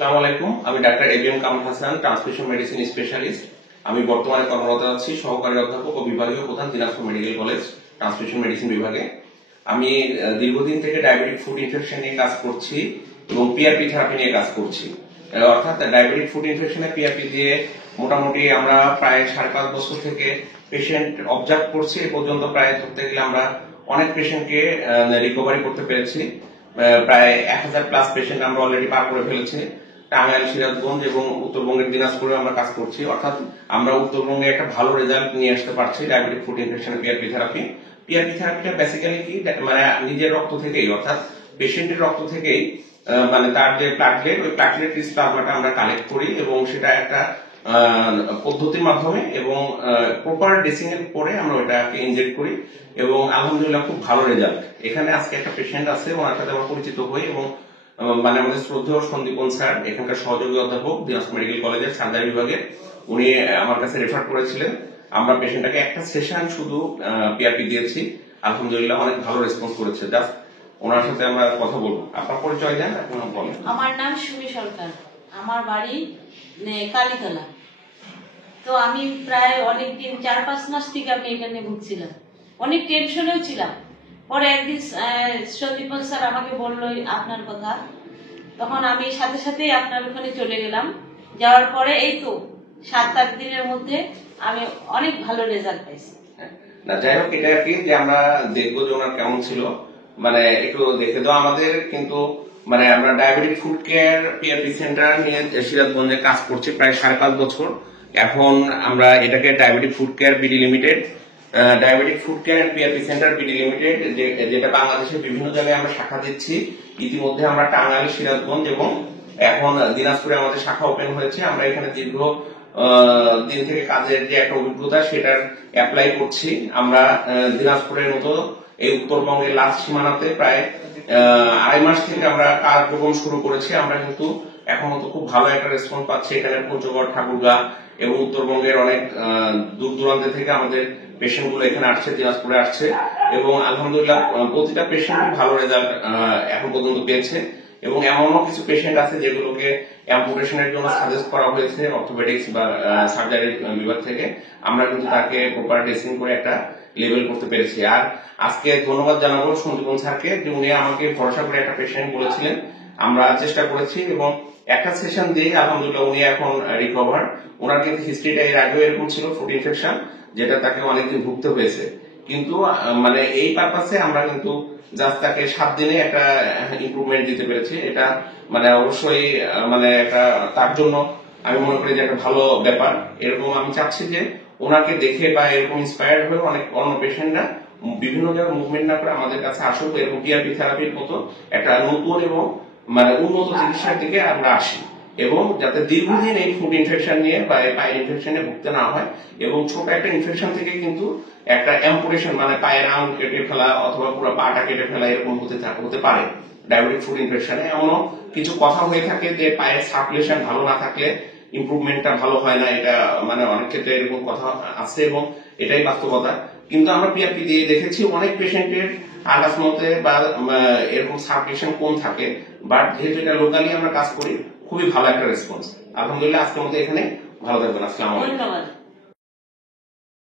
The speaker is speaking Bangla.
আসসালামু আলাইকুম, আমি doctor ABM Kamal Hasan, transmission medicine specialist. আমি বর্তমানে কর্মরত আছি সহকারী অধ্যাপক ও বিভাগীয় প্রধান, Dinajpur medical college transmission medicine বিভাগে। আমি দীর্ঘদিন থেকে ডায়াবেটিক ফুড ইনফেকশন নিয়ে কাজ করছি এবং পিআরপি থেরাপি নিয়ে কাজ করছি। অর্থাৎ ডায়াবেটিক ফুড ইনফেকশনে পিআরপি দিয়ে মোটামুটি আমরা প্রায় 5.5 বছর থেকে পেশেন্ট অবজার্ভ করছি। এ পর্যন্ত প্রায় ধরতে গেলে আমরা অনেক পেশেন্টকে রিকভারি করতে পেরেছি। প্রায় 1000+ পেশেন্ট আমরা অলরেডি পার করে ফেলেছি। টাঙ্গাইল, সিরাজগঞ্জ এবং উত্তরবঙ্গের দিনাজপুরে আমরা কাজ করছি। অর্থাৎ আমরা উত্তরবঙ্গে একটা ভালো রেজাল্ট নিয়ে আসতে পারছি ডায়াবেটিক ফুড ইনফেকশনে পিআরপি থেরাপি। পিআরপি থেরাপিটা বেসিক্যালি কি, মানে নিজের রক্ত থেকেই, অর্থাৎ পেশেন্টের রক্ত থেকেই মানে তার যে প্লাটলেট, ওই প্লাটলেট প্লাজমাটা আমরা কালেক্ট করি এবং সেটা একটা পদ্ধতির মাধ্যমে এবং প্রপার ড্রেসিং এর পরে আমরা ওইটাকে ইনজেক্ট করি এবং আলহামদুলিল্লাহ খুব ভালো রেজাল্ট। এখানে আজকে একটা পেশেন্ট আছে, ওনার সাথে আমরা পরিচিত হই এবং মানে আমাদের শ্রদ্ধেয় সন্দীপন স্যার, এখানকার সহযোগী অধ্যাপক দিনাজপুর মেডিকেল কলেজের সার্জারি বিভাগে, উনি আমার কাছে রেফার করেছিলেন। আমরা পেশেন্টটাকে একটা সেশন শুধু পিআরপি দিয়েছি, আলহামদুলিল্লাহ অনেক ভালো রেসপন্স করেছে। জাস্ট ওনার সাথে আমরা কথা বলবো। আপনার পরিচয় দেন, এখন বলেন। আমার নাম সুমি সরকার, আমার বাড়ি কালীতলা। তো আমি প্রায় অনেকদিন 4-5 মাস থেকে আমি এখানে ভুগছিলাম, অনেক টেনশনেও ছিলাম। পরে একদিন সন্দীপন স্যার আমাকে বললো আপনার কথা, তখন আমি সাথে সাথে আপনার ওখানে চলে গেলাম। যাওয়ার পরে এই তো 7-8 দিনের মধ্যে আমি অনেক ভালো রেজাল্ট পাইছি। না, যাই হোক, এটা আর কি যে আমরা দেখবো যে ওনার কেমন ছিল, মানে একটু দেখে দাও আমাদের। কিন্তু মানে আমরা diabetic food care PRP centre নিয়ে সিরাজগঞ্জে কাজ করছি প্রায় 5.5 বছর। এখন আমরা এটাকে diabetic food care BD limited, diabetic food care PRP centre BD limited, যেটা বাংলাদেশের বিভিন্ন জায়গায় আমরা শাখা দিচ্ছি। ইতিমধ্যে আমরা টাঙ্গাইল, সিরাজগঞ্জ এবং এখন দিনাজপুরে আমাদের শাখা ওপেন হয়েছে। আমরা এখানে দীর্ঘ দিন থেকে কাজের যে একটা অভিজ্ঞতা, সেটার অ্যাপ্লাই করছি। আমরা দিনাজপুরের মতো এই উত্তরবঙ্গের লাস্ট সীমানাতে প্রায় 2.5 মাস থেকে আমরা কার্যক্রম শুরু করেছি। আমরা কিন্তু এখন তো খুব ভালো একটা রেসপন্স পাচ্ছি। এখানে পঞ্চগড়, ঠাকুরগাঁ এবং উত্তরবঙ্গের অনেক দূর দূরান্ত থেকে আমাদের পেশেন্ট গুলো এখানে আসছে, দিনাজপুরে আসছে এবং আলহামদুলিল্লাহ প্রতিটা পেশেন্ট ভালো রেজাল্ট এখন পর্যন্ত পেয়েছে। এবং এমনও কিছু পেশেন্ট আছে যেগুলোকে অ্যাম্পুটেশনের জন্য সাজেস্ট করা হয়েছে অর্থোপেডিক্স বা সার্জারি বিভাগ থেকে। আমরা কিন্তু তাকে প্রপার ড্রেসিং করে একটা লেভেল করতে পেরেছি। আর আজকে ধন্যবাদ জানাবো সন্দীপন স্যারকে, যে উনি আমাকে ভরসা করে একটা পেশেন্ট বলেছিলেন। আমরা চেষ্টা করেছি এবং একটা সেশন দিয়ে আলহামদুলিল্লাহ উনি এখন রিকভার। ওনার কিন্তু হিস্ট্রিটা এর আগেও এরকম ছিল, ফুড ইনফেকশন, যেটা তাকে অনেকদিন ভুগতে হয়েছে। কিন্তু মানে এই পারপাসে আমরা কিন্তু জাস্ট তাকে 7 দিনে একটা ইমপ্রুভমেন্ট দিতে পেরেছি। এটা মানে অবশ্যই মানে একটা তার জন্য আমি মনে করি যে একটা ভালো ব্যাপার। এরকম আমি চাচ্ছি যে ওনাকে দেখে বা এরকম ইন্সপায়ার্ড হয়ে অনেক অন্য পেশেন্টরা বিভিন্ন জায়গায় মুভমেন্ট না করে আমাদের কাছে আসুক, এরকম পিআরপি থেরাপির মতো একটা নতুন এবং মানে উন্নত চিকিৎসার দিকে আমরা আসি এবং যাতে দীর্ঘদিন এই ফুড ইনফেকশন নিয়ে বা পায়ের ইনফেকশনে ভুগতে না হয়। এবং ছোট একটা ইনফেকশন থেকে কিন্তু একটা অ্যাম্পুটেশন, মানে পায়ের আঙুল কেটে ফেলা অথবা পুরো পাটা কেটে ফেলা, এরকম হতে পারে ডায়াবেটিক ফুড ইনফেকশনে। এমনও কিছু কথা হয়ে থাকে যে পায়ের সার্কুলেশন ভালো না থাকলে ইমপ্রুভমেন্টটা ভালো হয় না। এটা মানে অনেক ক্ষেত্রে এরকম কথা আছে এবং এটাই বাস্তবতা। কিন্তু আমরা পিআরপি দিয়ে দেখেছি অনেক পেশেন্টের আন্দাজ মতে বা এরকম সার্কুলেশন কম থাকে, বাট যেহেতু এটা লোকালি আমরা কাজ করি, খুবই ভালো একটা রেসপন্স। আলহামদুলিল্লাহ আজকের মতো এখানে ভালো থাকবেন। আসসালামু আলাইকুম। ধন্যবাদ।